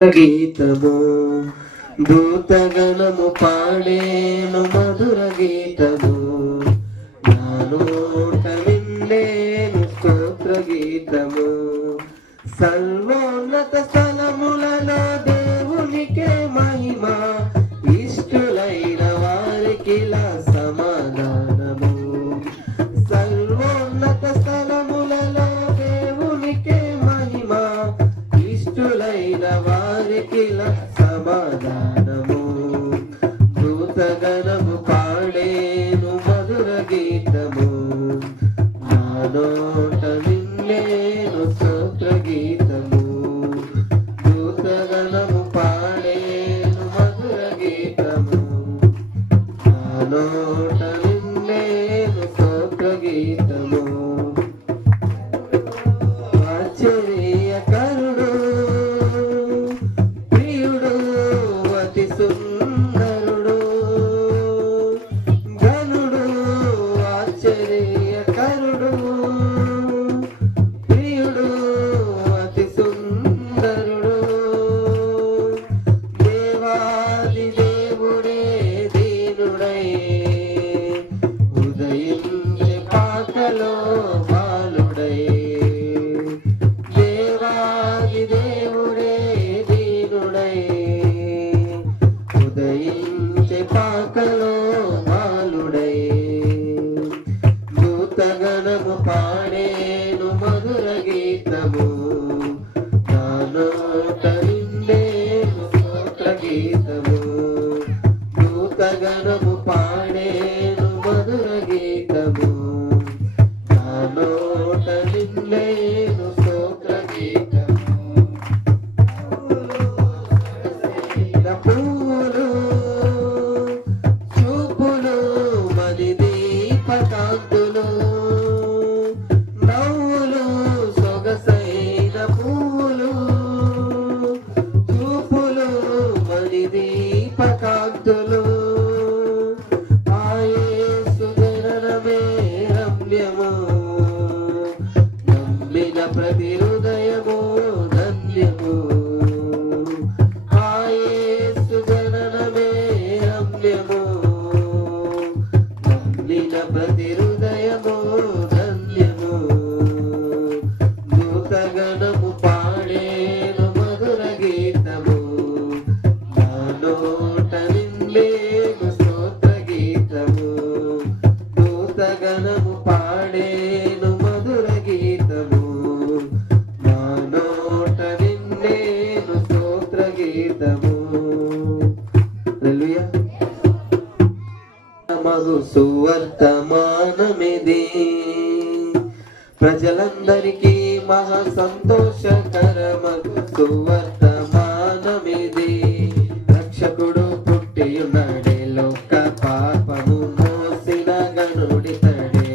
గీతము దూతగణము పాడేను మధుర గీతము నానోట విన్నేను స్తోత్ర గీతము సర్వోన్నత స్థలములలో దేవునికే మహిమ ఇష్టులైన వారికి సమాధానము సర్వోన్నత స్థలములలో దేవునికే మహిమ ఇష్టులైన వారికి సమాధానము దూతగణము పాడేను మధుర గీతము నా నోట నిన్నేను స్తోత్ర గీతము దూతగణము పాడేను మధుర గీతము నా నోట నిన్నేను స్తోత్ర గీతము ఆశ్చర్యకరుడు ప్రియుడు అతి సుందరుడు ఘనుడు ఆశ్చర్యకరుడు ప్రియుడు అతి సుందరుడు దేవాది దేవుడే దీనుడై ఉదయించే పాకలో బాలుడై దేవాది దేవుడే దీనుడై ఉదయించే పాకలో బాలుడై దూతగణము పాడేను మధుర గీతము నా నోట నిన్నేను స్తోత్ర గీతము దూతగణము పాడేను మధుర గీతము నా నోట నిన్నేను స్తోత్ర గీతము పూలు చూపులు మది దీపకాంతులు నవ్వులు సొగసైన పూలు చూపులు మది దీపకాంతులు యేసు జననమే రమ్యము నమ్మిన ప్రతి హృదయము ధన్యము యేసు జననమే రమ్యము నమ్మిన ప్రతి హృదయము ధన్యము దూతగణము పాడేను మధుర గీతము నా నోట నిన్నేను స్తోత్ర గీతము దూతగణము పాడేను మధుర గీతము నా నోట నిన్నేను స్తోత్ర గీతము హల్లెలూయా మగు సువర్తమానమిది ప్రజలందరికీ మహా సంతోషకరమగు సువర్తమానమిది రక్షకుడు పుట్టియున్నాడే లోక పాపము మోసిన గనుడితడే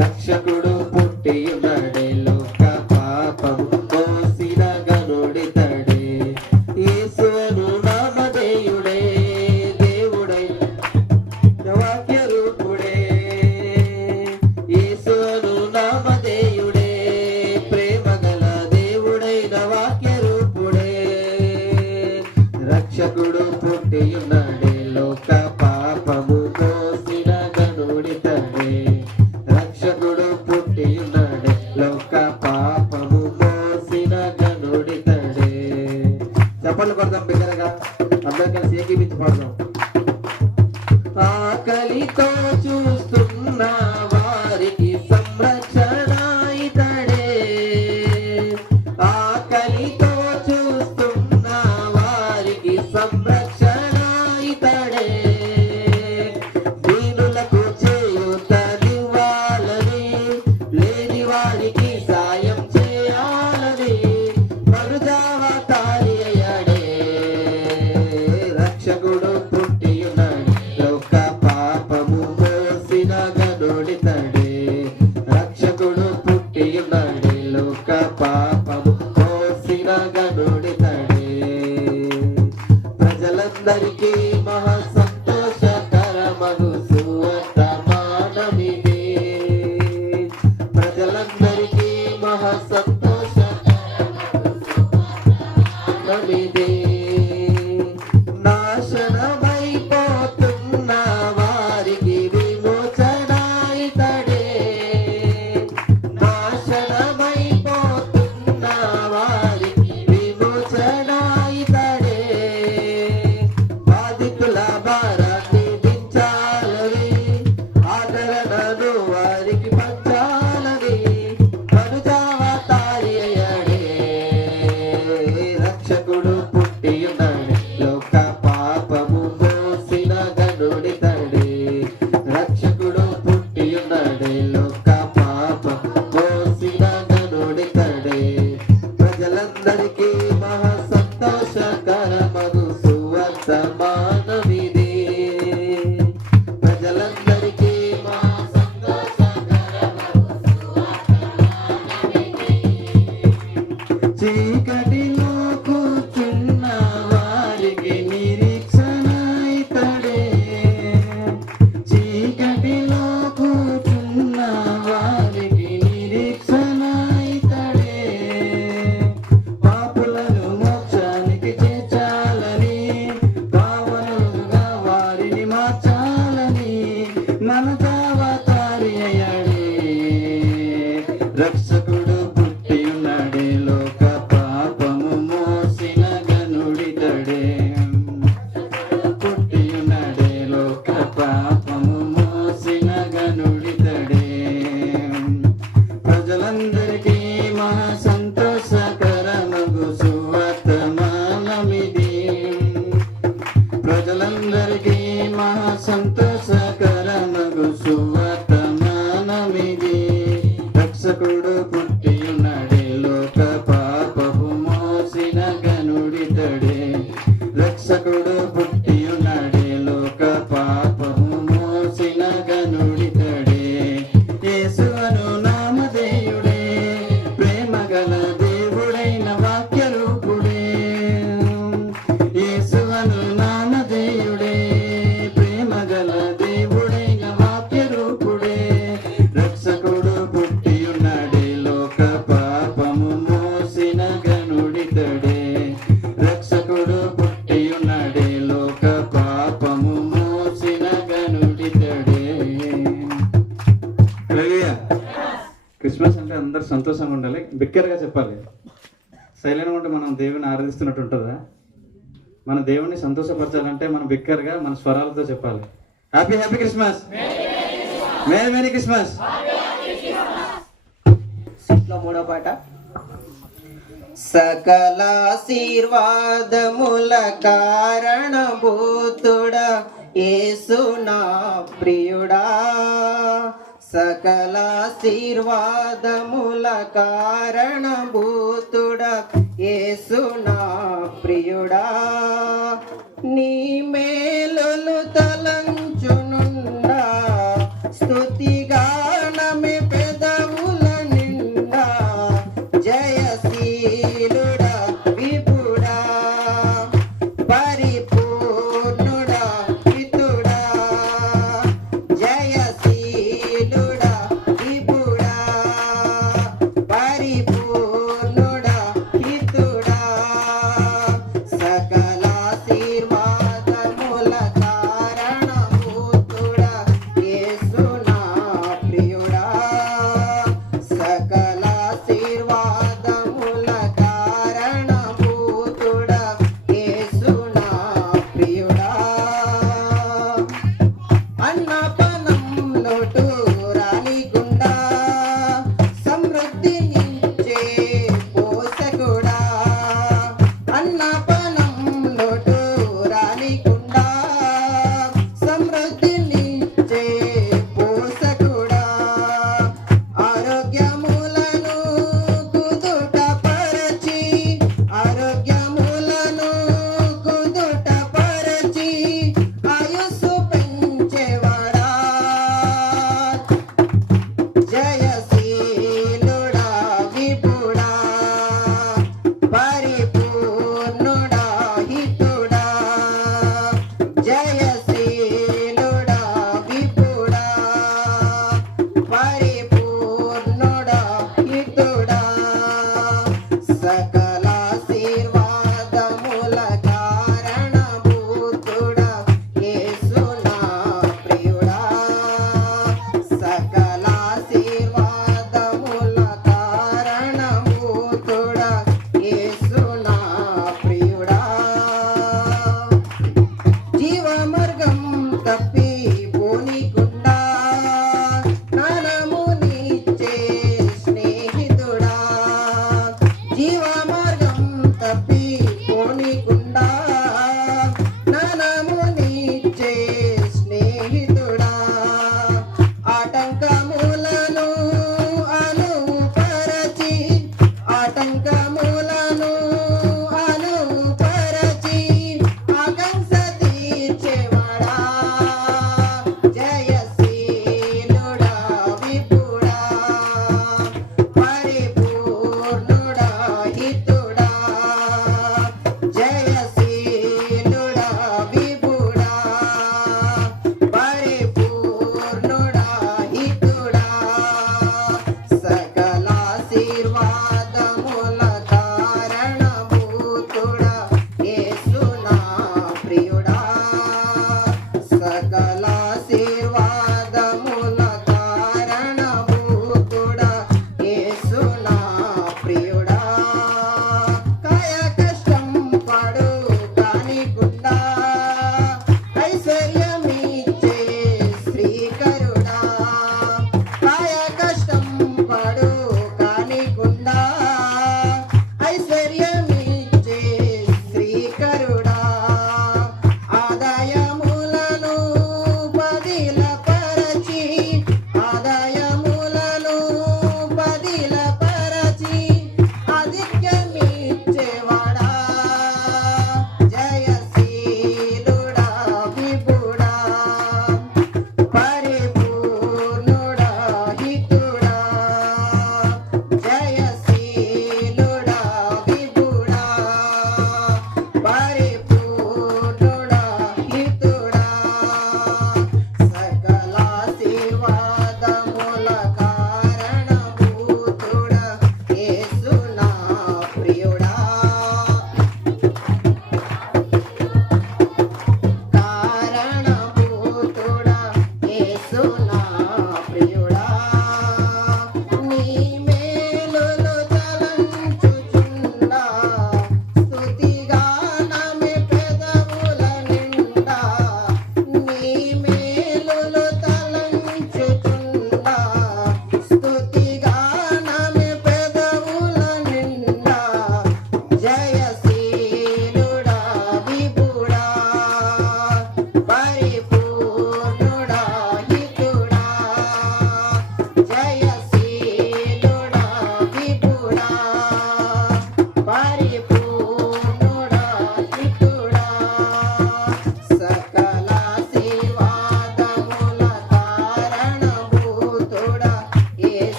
రక్షకుడు పుట్టియున్నాడే లోక పాపము మోసిన గనుడితడే యేసును నామధేయుడే దేవుడై వాక్య రూపుడే యేసును నామధేయుడే ప్రేమగల దేవుడైన వాక్య రూపుడే రక్షకుడు పుట్టియున్నాడే లోక పాపము మోసిన గనుడితడే రక్షకుడు పుట్టియున్నాడే లోక పాపము మోసిన గనుడితడే చెప్పలు కొడదాం బిగ్గరగా అందరం కలిసి ఏకీపించి పాడదాం ఆకలితో చూస్తున్న వారికి సంరక్షణ ఇతడే ఆకలితో చూస్తున్న వారికి సంరక్షణ ఇతడే దీనులకు చేయూతనివ్వాలని లేని వారికి సాయం చేయాలని మరుజావతారి అయ్యాడే రక్షకుడు పుట్టియున్నాడు లోక పాపము సమానమిదే. నాశనమైపోతున్న వారికి విమోచన ఇతడే. నాశనమైపోతున్న వారికి విమోచన ఇతడే. బాధితుల భారాన్ని దించాలని, ఆదరణను వారికి పంచాలని మనుజావతారి అయ్యాడే. రక్షకుడు పుట్టి ఉన్నాడు, లోక పాపము మోసిన గనుడితడే. రక్షకుడు పుట్టి ఉన్నాడు, లోక పాపము మోసిన గనుడితడే. ప్రజలందరికీ మహా సంతోషకరమగు సువర్తమానమిదే. ప్రజలందరికీ మహా సంతోషకరమగు సువర్తమానమిదే. చీకటిలో కూర్చున్న వారికి నిరీక్షణ ఇతడే. చీకటిలో కూర్చున్న వారికి నిరీక్షణ ఇతడే. పాపులను మోక్షానికి చేర్చాలని, పావనులుగా వారిని మార్చాలని మనతావతారి అయ్యాడే. రక్షకుడు పుట్టి ఉన్నాడే, లోక పాపము మోసిన గనుడితడే. పుట్టి ఉన్నాడే, లోక పాపము మోసిన గనుడితడే. ప్రజలందరికీ మహా సంతోషకరమగు సువర్తమానమిది. ప్రజలందరికీ మహా సంతోషకరమగు సువర్తమానమిది. రక్షకుడు పుట్టి ఉన్నాడే, లోక పాపము మోసిన గనుడితడే. రక్షకుడు పుట్టి ఉన్నాడే, లోక పాపము మోసిన గనుడితడే. యేసువను నామధేయుడే, ప్రేమగల దేవుడైన వాక్యరూపుడే. యేసువను నామధేయుడే, ప్రేమగల దేవుడైన వాక్యరూపుడే. రక్షకుడు పుట్టి ఉన్నాడే, లోక పాపము మోసిన గనుడితడే. రక్షకుడు పుట్టి ఉన్నాడే, లోక పాపము మోసిన గనుడితడే. హల్లెలూయా. క్రిస్మస్ అంటే అందరు సంతోషంగా ఉండాలి, బిగ్గరగా చెప్పాలి. సైలెంట్గా ఉంటే మనం దేవుని ఆరాధిస్తున్నట్టు ఉంటుందా? మన దేవుణ్ణి సంతోషపరచాలంటే మనం బిగ్గరగా మన స్వరాలతో చెప్పాలి. Happy happy Christmas, merry merry Christmas. మూడో పాట. సకల ఆశీర్వాదముల కారణభూతుడా యేసు నా ప్రియుడా. సకల ఆశీర్వాదముల కారణభూతుడా యేసు నా ప్రియుడా. నీ మేలులు తలంచునుండా స్తుతి